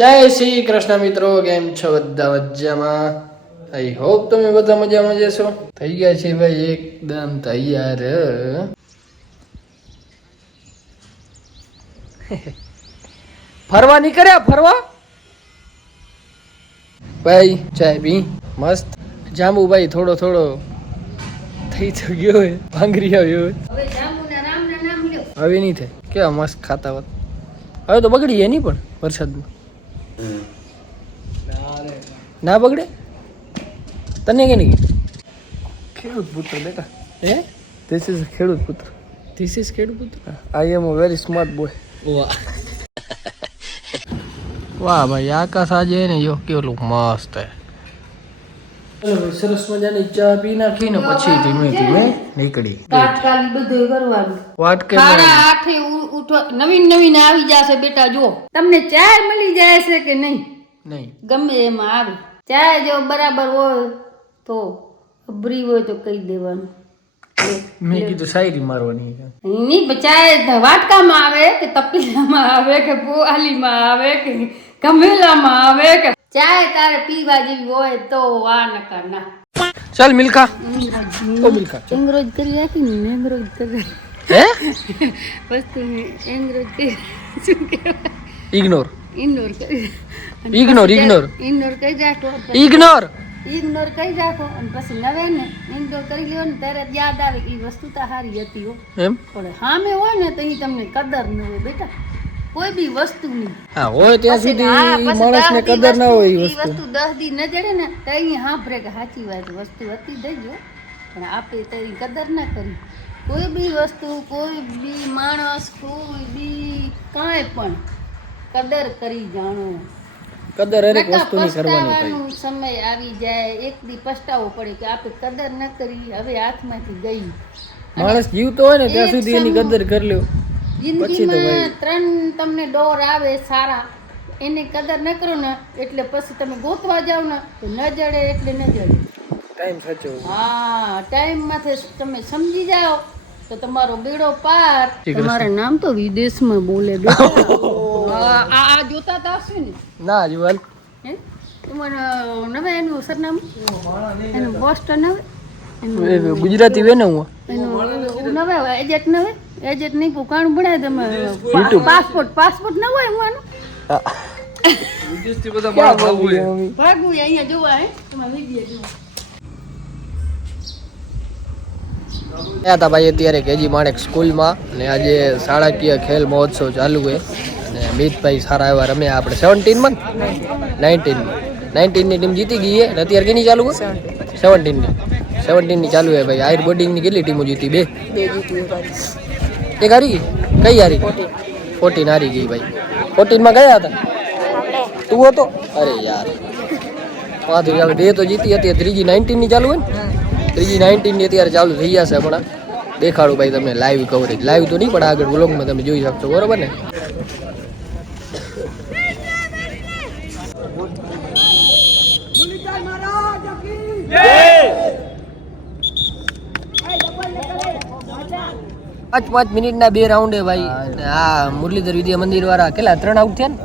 જય શ્રી કૃષ્ણ મિત્રો, કેમ છો બધા મજામાં? આઈ હોપ તમે બધા મજામાં જશો. થઈ ગયા છે ભાઈ એકદમ તૈયાર. ફરવા નીકળ્યા ફરવા ભાઈ. ચાય પી મસ્ત. જાંબુ ભાઈ થોડો થોડો થઈ તો ગયો હોય, ભાંગરી આવ્યો હોય. હવે નહીં થાય. કેવા મસ્ત ખાતા હોત. હવે તો બગડી જાય નહીં પણ વરસાદમાં ના બગડે. તને કે નહીં? ખેડૂત પુત્ર બેટા. હે? ધીસ ઇઝ ખેડૂત પુત્ર. ધીસ ઇઝ ખેડૂત પુત્ર. આઈ એમ અ વેરી સ્માર્ટ બોય. વાહ વાહ ભાઈ, આકાશ આજે ને યો કેવું મસ્ત હે. સરસ મજાની ચા પી નાખીને પછી ધીમે ધીમે નીકળી. તાત્કાલિક બધું કરવાનું. વાટ કે 8:30 ઉઠો. નવીન આવી જશે બેટા. જો તમને ચાય મળી જાય છે કે નહીં? નહીં. ગમે એમાં આવે ચાય જો બરાબર હોય તો અબરી હોય તો કહી દેવાનું. મેં કીધું શાયરી મારવાની. નહીં, ચાય વાટકામાં આવે કે તપેલામાં આવે કે પોઆલીમાં આવે કે ગમેલામાં આવે કે ચાય તારે પીવા જેવી હોય તો વા નકર ના. ચાલ મિલ્ખા. ઓ મિલ્ખા એંગ્રોજ કરી રાખી ને એંગ્રોજ કરી. હે? વસ્તુ એંગ્રોજ કરી શું કહેવાય? ઇગ્નોર કરી ઇગ્નોર કરી રાખો. ઇગ્નોર કરી રાખો અને પછી નવે ને ઇગ્નોર કરી લ્યો ને ત્યારે યાદ આવે કે એ વસ્તુ તો સારી હતી હો. એમ પણ સામે હોય ને તો તમને કદર ન હોય બેટા, કોઈ બી વસ્તુ નહીં. હા હોય ત્યાં સુધી માણસને કદર ના હોય. એ વસ્તુ 10 દી ન જડે ને તો અહીં સાંભળે કે સાચી વાત વસ્તુ હતી દેજો, પણ આપણે તો એની કદર ના કરી. કોઈ બી વસ્તુ, કોઈ બી માણસ, કોઈ બી કાંઈ પણ કદર કરી જાણો. કદર હરેક વસ્તુની કરવાની થાય. સમય આવી જાય એક દી પસ્તાવો પડે કે આપણે કદર ન કરી, હવે હાથમાંથી ગઈ. માણસ જીવતો હોય ને ત્યાં સુધી એની કદર કરી લ્યો. જિંદગીમાં 3 તમને ડોર આવે સારા, એની કદર ન કરો ને એટલે પછી તમે ગોતવા જાવ ને તો ન જડે એટલે ન જડે. ટાઈમ સાચો. હા, ટાઈમ માથે તમે સમજી જાઓ તો તમારો બેડો પાર. તમારા નામ તો વિદેશમાં બોલે બેટા. આ જોતા તા હશે ને? ના જુવાલ. હે તમારે નવે એનું સરનામું એનું બોસ્ટન નવે ગુજરાતી વેને હું એનું નવે એજેટ નવે એજેટ નહીં પુકાણું ભણાય તમે. પાસપોર્ટ ન હોય એમાંનું વિદેશથી બધા બહાર ભાગવું અહીંયા જોવા. હે તમારે વિડીયો જોવા ગયા હતા ભાઈ અત્યારે કેજી માણેક સ્કૂલમાં, અને આજે શાળાકીય ખેલ મહોત્સવ ચાલુ હોય અને મિતભાઈ સારા એવા રમ્યા. આપણે 17માં 19ની ટીમ જીતી ગઈ છે અને અત્યારે કેની ચાલુ હોય? 17ની ચાલુ છે ભાઈ. આયર બોર્ડિંગની કેટલી ટીમો જીતી? 2 એક હારી ગઈ. કઈ હારી? 14 હારી ગઈ ભાઈ. 14માં ગયા હતા તું હતો? અરે યાર પાછું 2 તો જીતી હતી. ત્રીજી 19ની ચાલુ હોય ને, ત્રીજી 19ની અત્યારે ચાલુ થઈ જશે. હમણાં દેખાડું ભાઈ તમને લાઈવ કવરેજ. લાઈવ તો નહીં પણ આગળ વ્લોગમાં તમે જોઈ શકશો, બરોબર ને? પાંચ મિનિટના 2 રાઉન્ડ હે ભાઈ. આ મુરલીધર વિદ્યા મંદિર વાળા કેટલા 3 આઉટ થયા ને?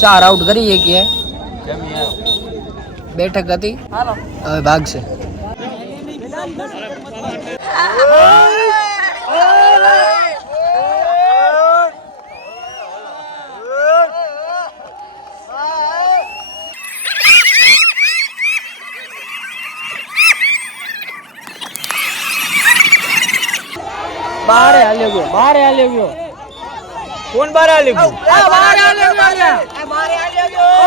4 આઉટ કરી કે બેઠક હતી. હવે ભાગશે. બારે હાલ્યો ગયો. કોણ બારે હાલ્યો ગયો? બારે હાલ્યો ગયો.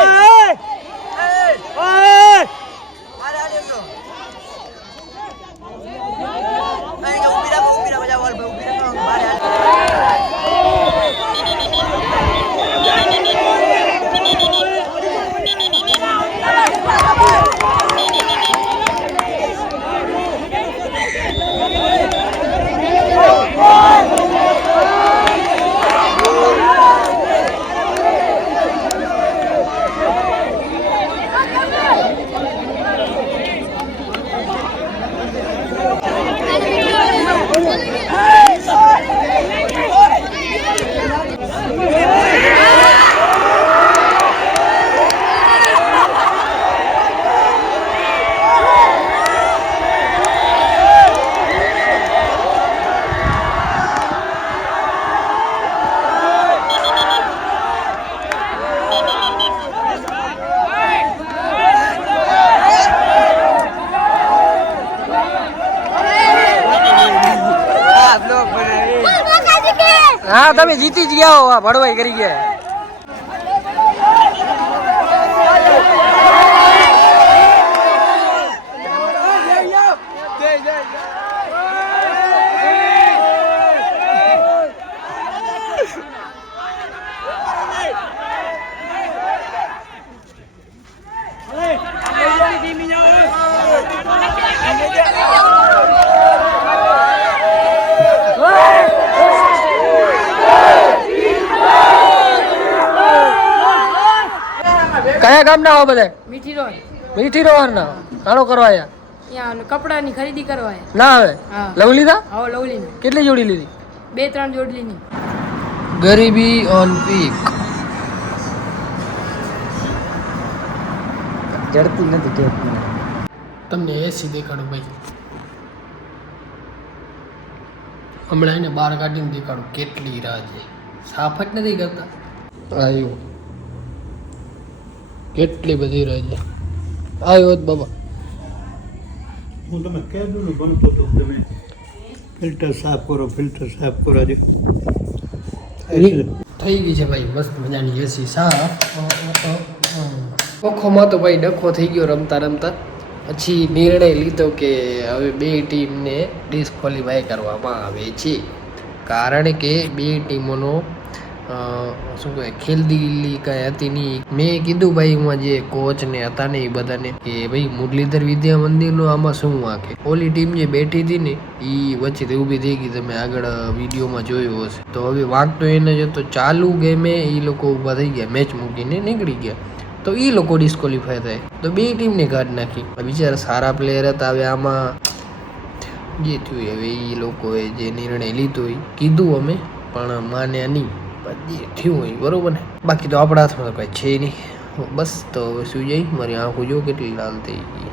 હા તમે જીતી જ ગયા હો આ ભડવાઈ કરી ગયા કયા ગામ ના હો બધા મીઠી રોડ મીઠી રોહર ના કાણો કરવા આયા ત્યાં કપડાની ખરીદી કરવા ના આવે હા લવ લીધા આવો લવલી કેટલી જોડી લીધી 2-3 જોડલીની ગરીબી ઓન પીક જડતી નથી ટેપ તમને એસી દેખાડું ભાઈ હમણાં એને બહાર કાઢીને દેખાડું કેટલી રાહ છે સાફ જ નથી કરતા આવ્યું કેટલી બધી રાહ છે આવ્યો જ બાબા હું તમે કહેલું ને બનતો તો તમે ફિલ્ટર સાફ કરો આજે થઈ ગઈ છે ભાઈ મસ્ત મજાની એસી સાફ ઓખોમાં તો ભાઈ ડખો થઈ ગયો રમતા રમતા પછી નિર્ણય લીધો કે હવે બે ટીમને ડિસ્ક્વોલિફાય કરવામાં આવે છે કારણ કે બે ટીમોનો શું કહેવાય ખેલદિલી કાંઈ હતી નહીં મેં કીધું ભાઈ હું જે કોચ ને હતા ને એ બધાને કે ભાઈ મુરલીધર વિદ્યા મંદિરનો આમાં શું વાંકે ઓલી ટીમ જે બેઠી હતી ને એ વચ્ચેથી ઊભી થઈ ગઈ તમે આગળ વિડીયોમાં જોયું હશે તો હવે વાંકતો એને જ તો ચાલુ ગેમે એ લોકો ઊભા થઈ ગયા મેચ મૂકીને નીકળી ગયા તો એ લોકો ડિસ્ક્વોલિફાય થાય તો બે ટીમને કાઢી નાખી બિચારા સારા પ્લેયર હતા હવે આમાં જે થયું હવે એ લોકોએ જે નિર્ણય લીધો એ કીધું અમે પણ માન્યા નહીં જે થયું હોય બરોબર ને બાકી તો આપણા હાથમાં તો કાંઈ છે નહીં બસ તો હવે શું જાય મારી આંખો જો કેટલી લાલ થઈ ગઈ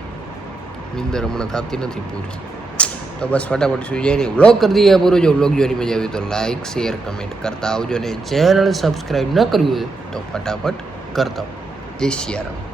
નીંદર હમણાં થતી નથી પૂરી તો બસ ફટાફટ શું જાય નહીં વ્લોગ કરી દઈએ પૂરો જો વ્લોગ જોવાની મજા આવી તો લાઇક શેર કમેન્ટ કરતા આવજો ને ચેનલ સબસ્ક્રાઈબ ન કર્યું હોય તો ફટાફટ કરતા આવો જય સિયારામ